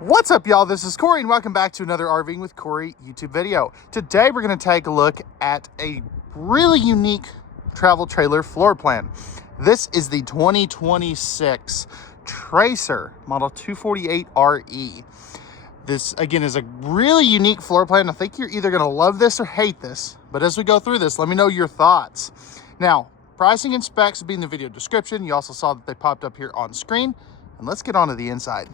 What's up, y'all? This is Corey, and welcome back to another RVing with Corey YouTube video. Today, we're going to take a look at a really unique travel trailer floor plan. This is the 2026 Tracer Model 248RE. This, again, is a really unique floor plan. I think you're either going to love this or hate this, but as we go through this, let me know your thoughts. Now, pricing and specs will be in the video description. You also saw that they popped up here on screen, and let's get on to the inside.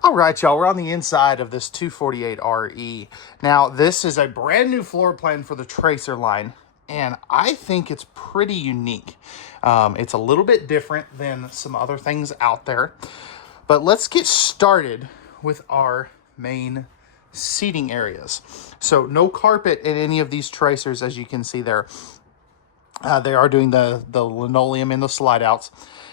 All right, y'all, we're on the inside of this 248RE. Now, this is a brand new floor plan for the Tracer line, and I think it's pretty unique. It's a little bit different than some other things out there, but let's get started with our main seating areas. So no carpet in any of these Tracers, as you can see there. They are doing the linoleum in the slide outs.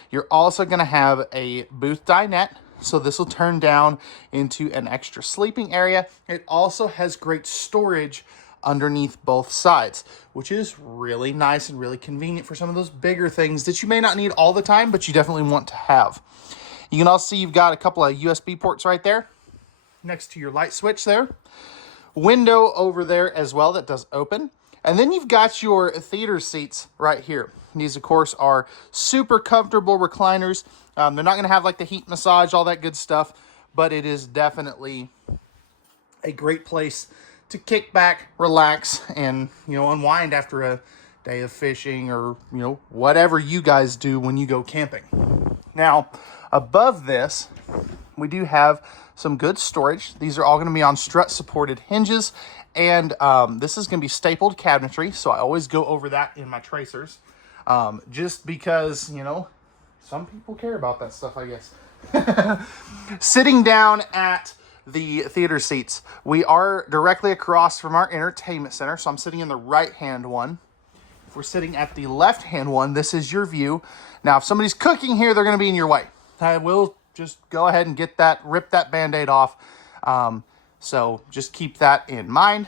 You're also going to have a booth dinette. So this will turn down into an extra sleeping area. It also has great storage underneath both sides, which is really nice and really convenient for some of those bigger things that you may not need all the time, but you definitely want to have. You can also see you've got a couple of USB ports right there next to your light switch there. Window over there as well that does open. And then you've got your theater seats right here. These, of course, are super comfortable recliners. They're not going to have like the heat massage, all that good stuff, but it is definitely a great place to kick back, relax, and, unwind after a day of fishing or, whatever you guys do when you go camping. Now, above this, we do have some good storage. These are all going to be on strut-supported hinges, and this is going to be stapled cabinetry, so I always go over that in my Tracers, just because, some people care about that stuff, I guess. Sitting down at the theater seats, we are directly across from our entertainment center, so I'm sitting in the right-hand one. If we're sitting at the left-hand one, this is your view. Now, if somebody's cooking here, they're going to be in your way. I will just go ahead and rip that Band-Aid off. So just keep that in mind.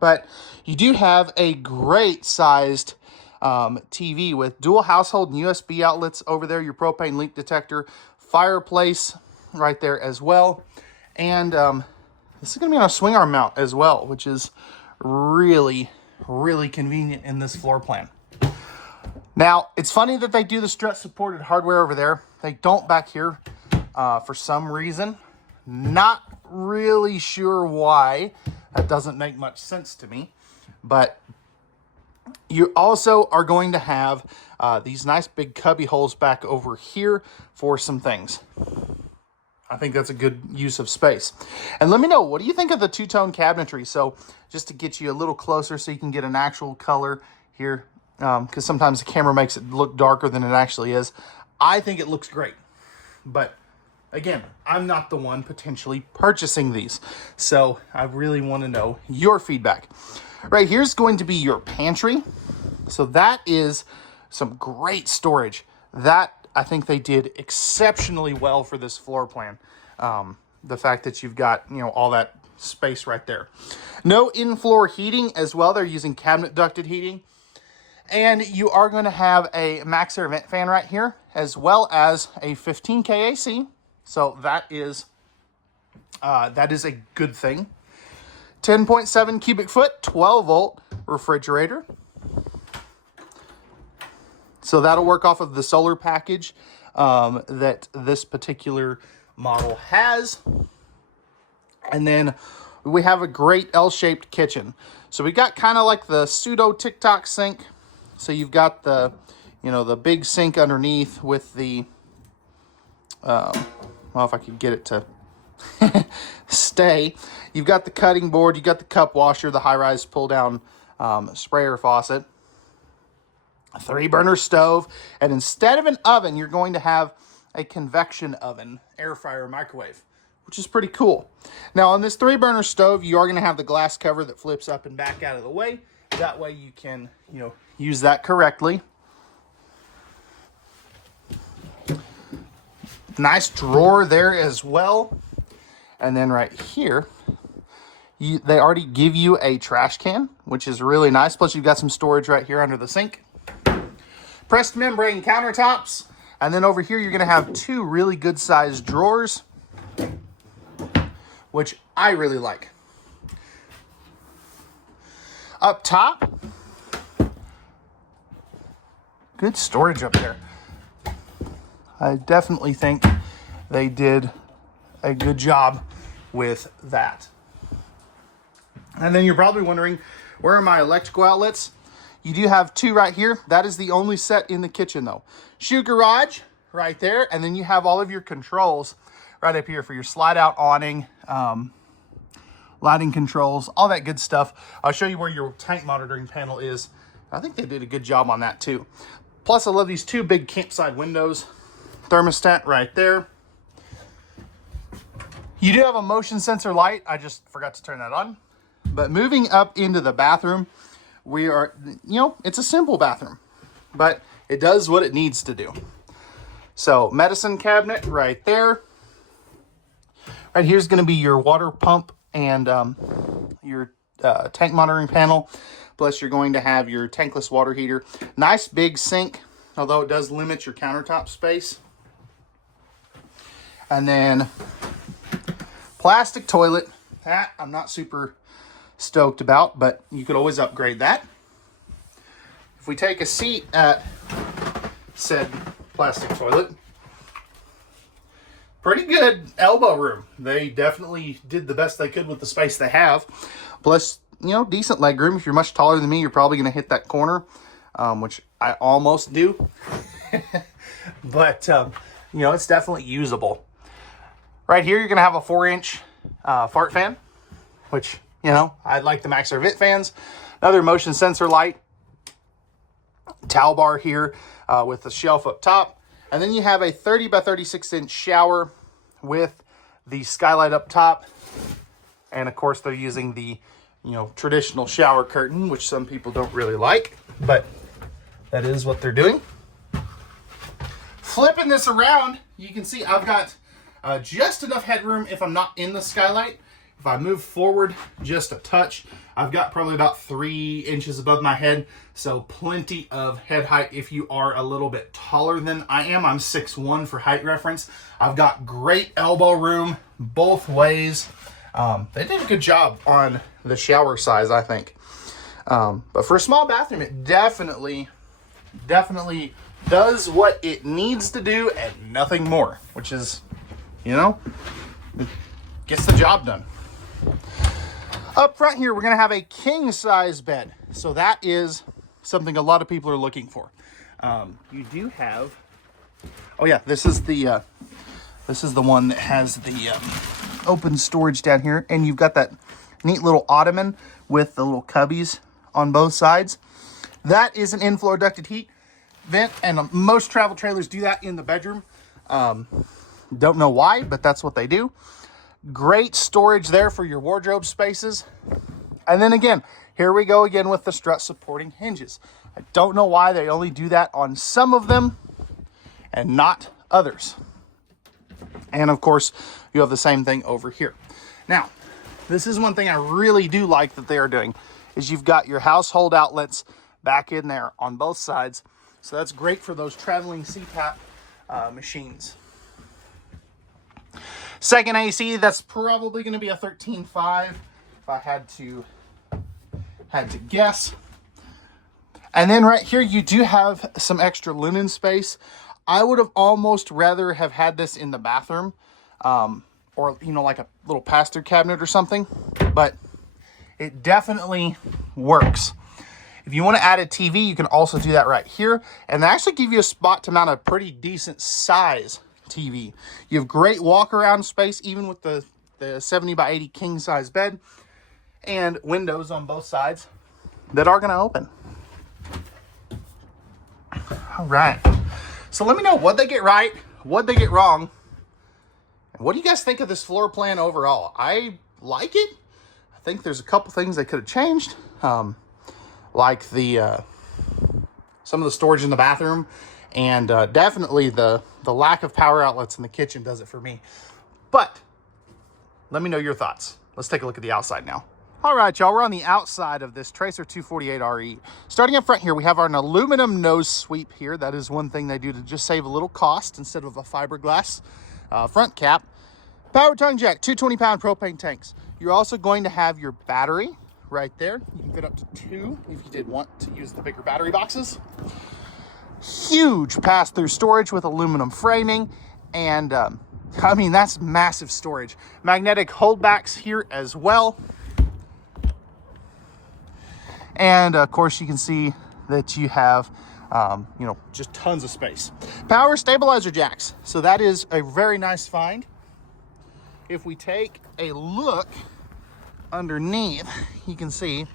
But you do have a great sized TV with dual household and USB outlets over there, your propane leak detector, fireplace right there as well. And this is going to be on a swing arm mount as well, which is really, really convenient in this floor plan. Now, it's funny that they do the strut-supported hardware over there. They don't back here for some reason. Not really sure why. That doesn't make much sense to me. But you also are going to have these nice big cubby holes back over here for some things. I think that's a good use of space. And let me know, what do you think of the two-tone cabinetry? So just to get you a little closer so you can get an actual color here, because sometimes the camera makes it look darker than it actually is. I think it looks great. But again, I'm not the one potentially purchasing these, so I really want to know your feedback. Right here's going to be your pantry. So that is some great storage. That, I think they did exceptionally well for this floor plan. The fact that you've got, all that space right there. No in-floor heating as well. They're using cabinet ducted heating. And you are going to have a Maxxair vent fan right here, as well as a 15K AC. So that is a good thing. 10.7 cubic foot, 12 volt refrigerator. So that'll work off of the solar package that this particular model has. And then we have a great L-shaped kitchen. So we got kind of like the pseudo tic-tac sink. So you've got the, the big sink underneath with the, well, if I could get it to stay. You've got the cutting board, you got the cup washer, the high-rise pull-down sprayer faucet, a 3-burner stove, and instead of an oven, you're going to have a convection oven, air fryer, microwave, which is pretty cool. Now, on this 3-burner stove, you are going to have the glass cover that flips up and back out of the way. That way you can, use that correctly. Nice drawer there as well. And then right here, they already give you a trash can, which is really nice. Plus, you've got some storage right here under the sink. Pressed membrane countertops. And then over here, you're going to have 2 really good-sized drawers. which I really like. Up top, good storage up there. I definitely think they did a good job with that. And then you're probably wondering, where are my electrical outlets? You do have two right here. That is the only set in the kitchen though. Shoe garage right there. And then you have all of your controls right up here for your slide out awning, lighting controls, all that good stuff. I'll show you where your tank monitoring panel is. I think they did a good job on that too. Plus I love these two big campside windows. Thermostat right there. You do have a motion sensor light. I just forgot to turn that on. But moving up into the bathroom, we are, it's a simple bathroom, but it does what it needs to do. So medicine cabinet right there. Right here's going to be your water pump and your tank monitoring panel. Plus you're going to have your tankless water heater. Nice big sink, although it does limit your countertop space. And then plastic toilet. That I'm not super stoked about, but you could always upgrade that. If we take a seat at said plastic toilet, pretty good elbow room. They definitely did the best they could with the space they have. Plus, decent leg room. If you're much taller than me, you're probably going to hit that corner, which I almost do. But, it's definitely usable. Right here, you're going to have a 4-inch fart fan, which, I'd like the Max Vit fans. Another motion sensor light. Towel bar here with the shelf up top. And then you have a 30 by 36 inch shower with the skylight up top. And of course they're using the, traditional shower curtain, which some people don't really like, but that is what they're doing. Flipping this around, you can see I've got just enough headroom if I'm not in the skylight. If I move forward just a touch, I've got probably about 3 inches above my head. So plenty of head height if you are a little bit taller than I am. I'm 6'1" for height reference. I've got great elbow room both ways. They did a good job on the shower size, I think. But for a small bathroom, it definitely does what it needs to do and nothing more, which is, it gets the job done. Up front here, we're going to have a king size bed. So that is something a lot of people are looking for. You do have, this is the one that has the open storage down here. And you've got that neat little ottoman with the little cubbies on both sides. That is an inflow ducted heat vent. And most travel trailers do that in the bedroom. Don't know why, but that's what they do. Great storage there for your wardrobe spaces. And then again, here we go again with the strut supporting hinges. I don't know why they only do that on some of them and not others. And of course, you have the same thing over here. Now, this is one thing I really do like that they are doing, is you've got your household outlets back in there on both sides. So that's great for those traveling CPAP machines. Second AC, that's probably going to be a 13.5 if I had to guess. And then right here, you do have some extra linen space. I would have almost rather have had this in the bathroom, or, like a little pastor cabinet or something, but it definitely works. If you want to add a TV, you can also do that right here. And they actually give you a spot to mount a pretty decent size TV. You have great walk around space, even with the 70 by 80 king size bed, and windows on both sides that are going to open. All right. So let me know what they get right, what they get wrong, and what do you guys think of this floor plan overall? I like it. I think there's a couple things they could have changed, like the some of the storage in the bathroom, and definitely the lack of power outlets in the kitchen does it for me. But let me know your thoughts. Let's take a look at the outside now. All right, y'all, we're on the outside of this Tracer 248RE. Starting up front here, we have our aluminum nose sweep here. That is one thing they do to just save a little cost instead of a fiberglass front cap. Power tongue jack, 220-pound propane tanks. You're also going to have your battery right there. You can fit up to 2 if you did want to use the bigger battery boxes. Huge pass-through storage with aluminum framing, and I mean, that's massive storage. Magnetic holdbacks here as well. And of course, you can see that you have, you know, just tons of space. Power stabilizer jacks. So that is a very nice find. If we take a look underneath, you can see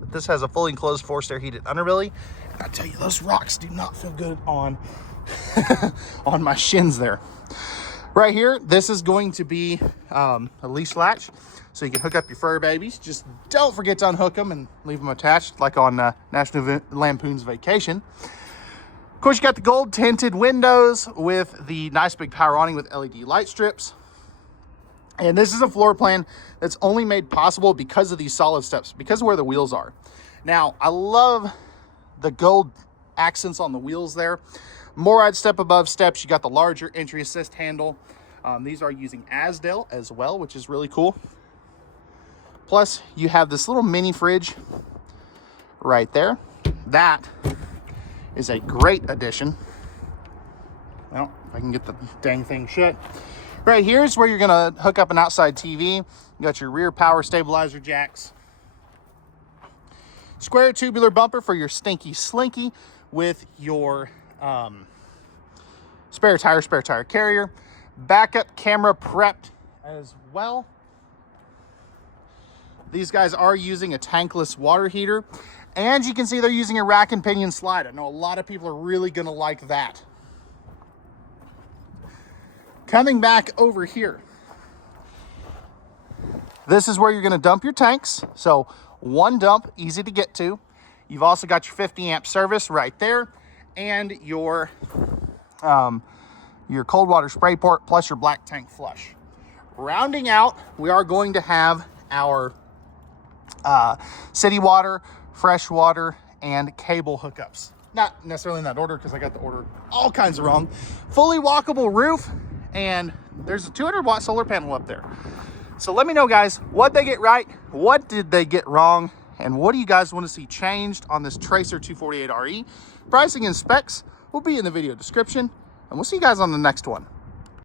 that this has a fully enclosed forced air heated underbelly. And I tell you, those rocks do not feel good on, on my shins there. Right here, this is going to be a leash latch, so you can hook up your fur babies. Just don't forget to unhook them and leave them attached, like on National Lampoon's Vacation. Of course, you got the gold tinted windows with the nice big power awning with LED light strips. And this is a floor plan that's only made possible because of these solid steps, because of where the wheels are. Now, I love the gold accents on the wheels there. More step above steps, you got the larger entry assist handle. These are using Asdale as well, which is really cool. Plus, you have this little mini fridge right there. That is a great addition. Well, if I can get the dang thing shut. Right here is where you're gonna hook up an outside TV. You got your rear power stabilizer jacks. Square tubular bumper for your stinky slinky with your spare tire carrier. Backup camera prepped as well. These guys are using a tankless water heater, and you can see they're using a rack and pinion slide. I know a lot of people are really gonna like that. Coming back over here, this is where you're gonna dump your tanks. So one dump, easy to get to. You've also got your 50 amp service right there, and your cold water spray port plus your black tank flush. Rounding out, we are going to have our city water, fresh water, and cable hookups. Not necessarily in that order because I got the order all kinds of wrong. Fully walkable roof, and there's a 200-watt solar panel up there. So let me know, guys, what they get right, what did they get wrong, and what do you guys want to see changed on this Tracer 248RE? Pricing and specs will be in the video description, and we'll see you guys on the next one.